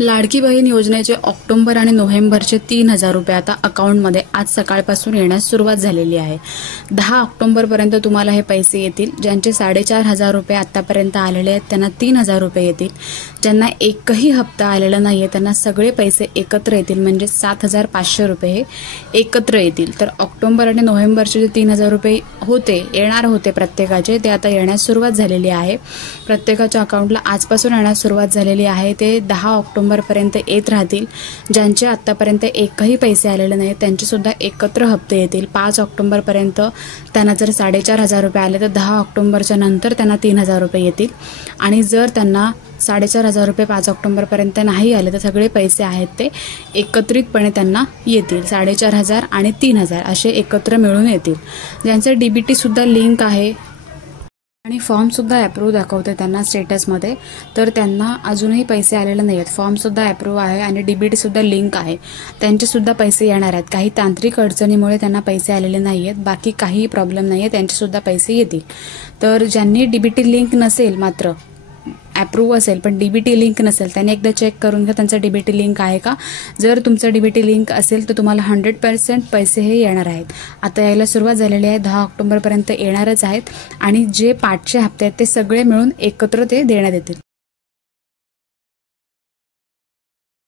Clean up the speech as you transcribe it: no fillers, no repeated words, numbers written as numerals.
लाडकी बहीण योजनेचे ऑक्टोबर आणि नोव्हेंबरचे 3,000 रुपये आता अकाउंटमध्ये आज सकाळपासून येण्यास सुरुवात झालेली आहे। 10 ऑक्टोबरपर्यंत तुम्हाला हे पैसे येतील। ज्यांचे 4,500 रुपये आतापर्यंत आलेले आहेत त्यांना 3,000 रुपये येतील। ज्यांना एकही हप्ता आलेला नाहीये त्यांना सगळे पैसे एकत्र येतील, म्हणजे 7,500 रुपये हे एकत्र येतील। तर ऑक्टोबर आणि नोव्हेंबरचे जे 3,000 रुपये येणार होते प्रत्येकाचे, ते आता येण्यास सुरुवात झालेली आहे। प्रत्येकाच्या अकाउंटला आजपासून येण्यास सुरुवात झालेली आहे। ते 10 ऑक्टोबरपर्यंत येत राहतील। ज्यांचे आतापर्यंत एकही पैसे आलेले नाहीत त्यांचे सुद्धा एकत्र हप्ते येतील। 5 ऑक्टोबरपर्यंत त्यांना जर 4,500 रुपये आले तर 10 ऑक्टोबरच्या नंतर त्यांना 3,000 रुपये येतील। आणि जर त्यांना 4,500 रुपये 5 ऑक्टोबरपर्यंत नाही आले तर सगळे पैसे आहेत ते एकत्रितपणे त्यांना येतील। 4,500 आणि 3,000 असे एकत्र मिळून येतील। ज्यांचे डीबीटी सुद्धा लिंक आहे आणि फॉर्म सुद्धा अप्रूव्ह दाखवते त्यांना स्टेटसमध्ये, तर त्यांना अजूनही पैसे आलेले नाही आहेत। फॉर्म सुद्धा अप्रूव्ह आहे आणि डीबीटी सुद्धा लिंक आहे, त्यांचे सुद्धा पैसे येणार आहेत। काही तांत्रिक अडचणीमुळे त्यांना पैसे आलेले नाही आहेत, बाकी काही प्रॉब्लेम नाही आहे, त्यांचे सुद्धा पैसे येतील। तर ज्यांनी डीबीटी लिंक नसेल, मात्र अप्रूव्ह असेल पण डीबीटी लिंक नसेल, त्यांनी एकदा चेक करून घ्या त्यांचा डीबीटी लिंक आहे का। जर तुमचा डीबीटी लिंक असेल तर तुम्हाला 100% पैसे हे येणार आहेत। आता यायला सुरुवात झालेली आहे, 10 ऑक्टोबरपर्यंत येणारच आहेत आणि जे पाठचे हप्ते आहेत ते सगळे मिळून एकत्र ते देण्यात येतील।